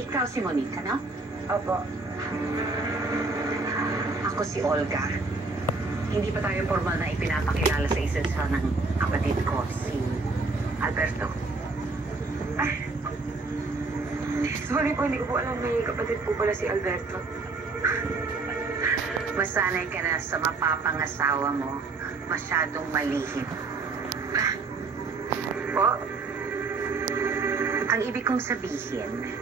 Ikaw si Monique, ano? Opo. Ako si Olga. Hindi pa tayo formal na ipinapakilala sa isa't isa ng kapatid ko, si Alberto. Sorry po, hindi ko po alam may kapatid po pala si Alberto. Masanay ka na sa mapapangasawa mo. Masyadong malihim. Po? Ang ibig kong sabihin,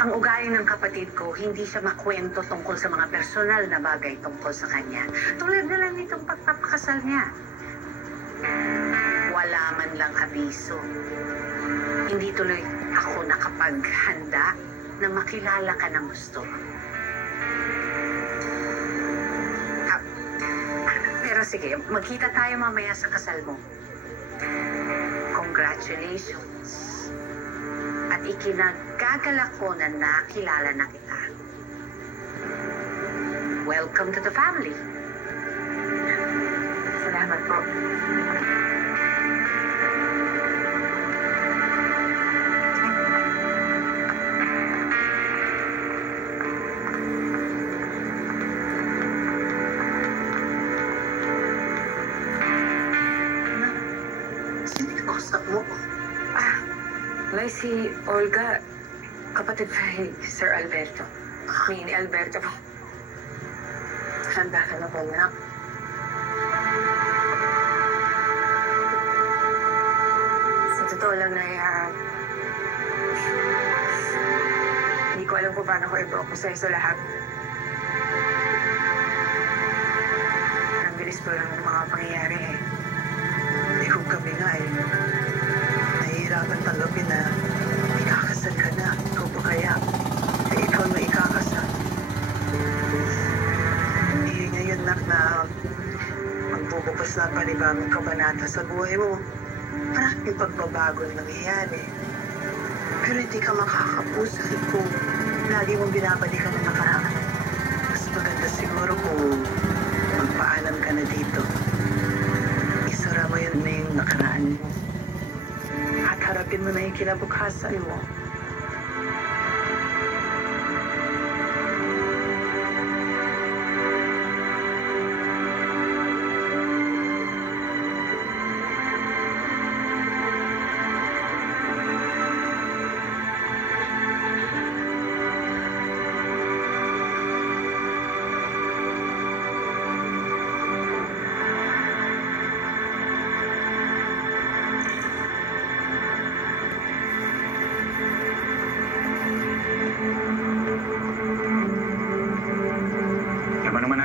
ang ugali ng kapatid ko, hindi siya makwento tungkol sa mga personal na bagay tungkol sa kanya. Tulad na lang itong pagpapakasal niya. Wala man lang abiso. Hindi tuloy ako nakapaghanda na makilala ka ng gusto. Pero sige, magkita tayo mamaya sa kasal mo. Congratulations. At ikinagagalak ko na nakilala na kita. Welcome to the family. Salamat po. Sinikausap mo. May si Olga, kapatid kay Sir Alberto. Ni Alberto po. Handa ka na ba, anak? Sa totoo lang na hindi ko alam kung paano ko i-proseso lahat. Ang bilis po lang ng mga pangyayari eh. Kung kami nga eh, nahihirapan tanggapin na ikakasal ka na. Ikaw ba kaya? Ikaw na ikakasal. Eh, ngayon nak na magbubukas na panibagong kabanata sa buhay mo. Maraming pagbabago ang nangyayari. Pero hindi ka makakapusay kung lagi mong binabalikan ang nakaraan. Mas maganda siguro kung magpaalam ka na dito. Isara mo yun na yung nakaraan mo. At harapin mo na yung kinabukasan mo.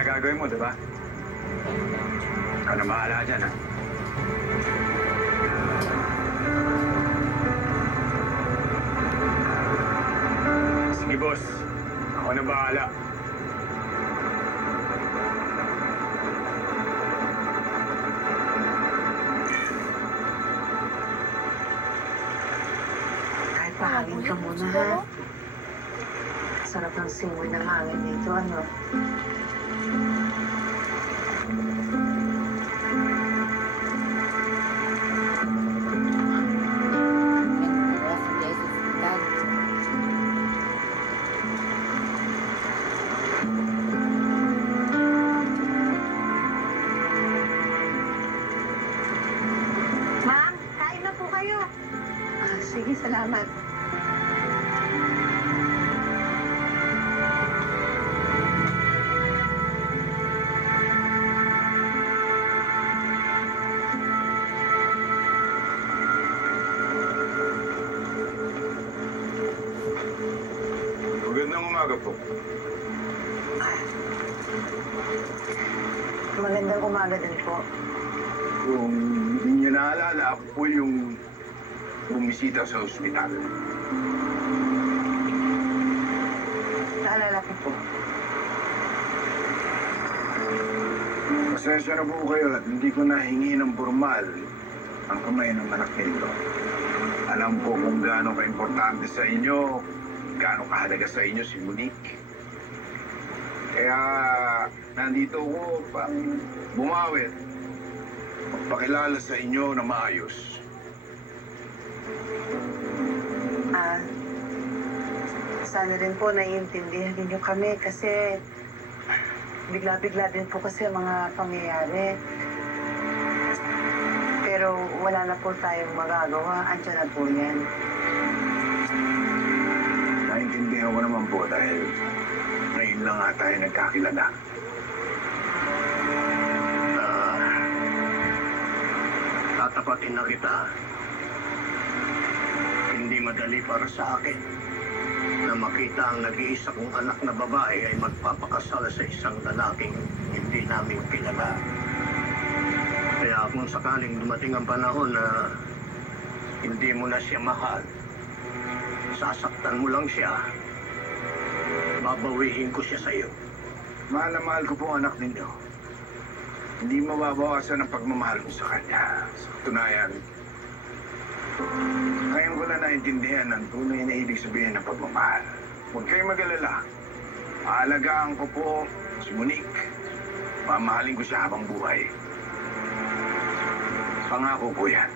Gagawin mo, di ba? Ikaw na bahala dyan, ha? Sige, boss. Ako na bahala. Kahit pahangin ka muna, ha? Sarap ng simoy ng hangin dito, ano? Sige, salamat. Magandang umaga po. Magandang umaga din po. Kung hindi niyo naalala, ako po yung bumisita sa ospital. Naalala ko po. Pasensya na po kayo at hindi ko nahingi ng formal ang kamay ng anak nito. Alam ko kung gaano ka-importante sa inyo, gaano kahalaga sa inyo si Monique. Kaya nandito ko pang bumawit, magpakilala sa inyo na maayos. sana rin po naiintindihan ninyo kami kasi bigla-bigla din po kasi mga pangyayari. Pero wala na po tayong magagawa. Andiyan na po yan. Naintindihan ko naman po dahil ngayon lang nga tayo nagkakilala. Tatapatin na kita. Hindi madali para sa akin na makita ang nag-iisa kong anak na babae ay magpapakasal sa isang lalaking hindi namin kilala. Kaya kung sakaling dumating ang panahon na hindi mo na siya mahal, sasaktan mo lang siya, babawihin ko siya sa iyo. Mahal na mahal ko po ang anak ninyo. Hindi mababawasan ang pagmamahal ko sa kanya. Sa katunayan, ngayon ko na naintindihan ang tunay na ibig sabihin ng pagmamahal. Huwag kayong mag-alala. Aalagaan ko po si Monique. Mamahalin ko siya habang buhay. Pangako po yan.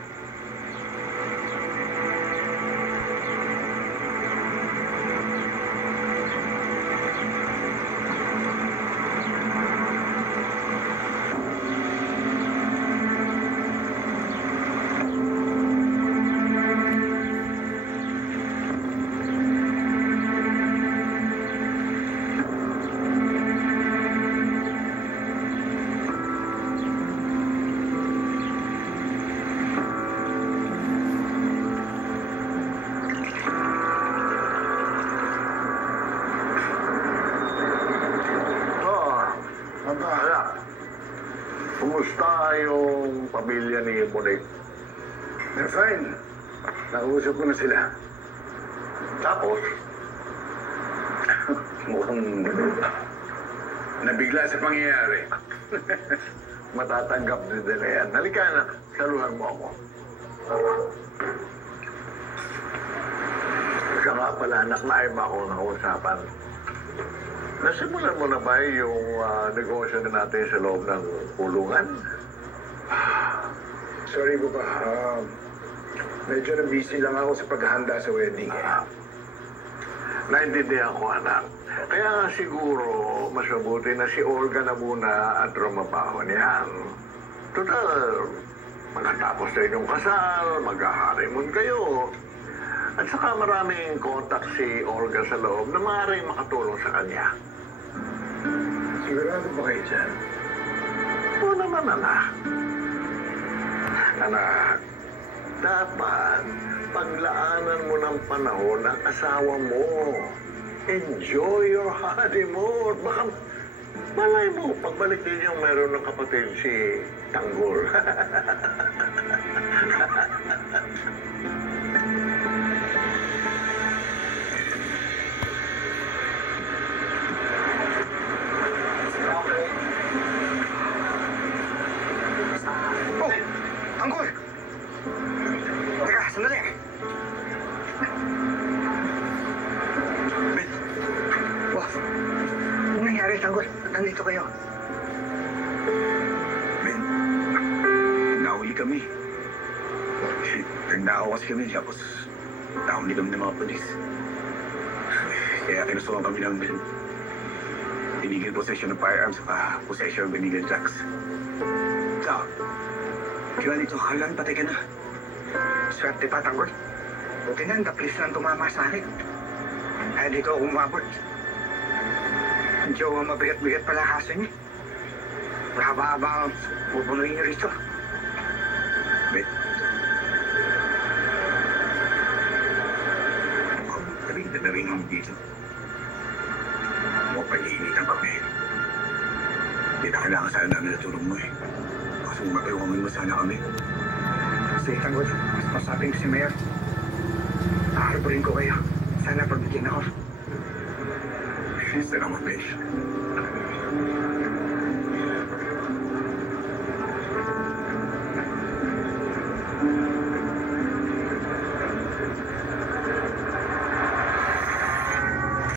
Kumusta yung pamilya ni Monique? They're fine. Nakausap ko na sila. Tapos, Mukhang nabigla sa pangyayari. matatanggap din nila yan. Halika na, saluhan mo ako. Siya nga pala, anak na iba ako nakausapan. Nasimulan mo na ba yung negosyo na natin sa loob ng kulungan? Sorry po pa. Medyo na-busy lang ako sa paghahanda sa wedding. Naintindihan ko, anak. Kaya nga siguro, mas mabuti na si Olga na muna at rumabaho niyan. Total, magkatapos na inyong kasal, mag-honeymoon kayo. At saka maraming contact si Olga sa loob na maaaring makatulong sa kanya. Sigurado ba kayo dyan? Oo naman, anak. Anak, dapat paglaanan mo ng panahon ang asawa mo. Enjoy your honeymoon. Baka malay mo, pagbalik ninyo meron ng kapatid si Tanggol. Oh! Tanggol! Teka, sandali! Ben! Wow! Anong nangyari, Tanggol? Nandito kayo. Ben, nahuli kami. Nagnakaw kasi kami, tapos nahuli kami ng mga polis. Kaya kinusuhan kami ng illegal possession of firearms at possession of illegal drugs. So, kaya dito ka lang, patay ka na. Swerte pa, Tanggol. Buti na, the-police lang tumama sa akin. Kaya di ko umabot. Medyo mabigat-bigat pala kaso niyo. Mahaba-haba ang pupunuin niyo rito. Bet. Mukhang tabi na dito. Mukhang pag-iinit ang papel. Hindi na kailangan sana namin na tulong mo eh. Kasi matulungan mo sana kami. Sige, Tanggol. Mas masabing si Mayor. Aarborin ko kayo. Sana pagbigyan ako. Salamat, Besh.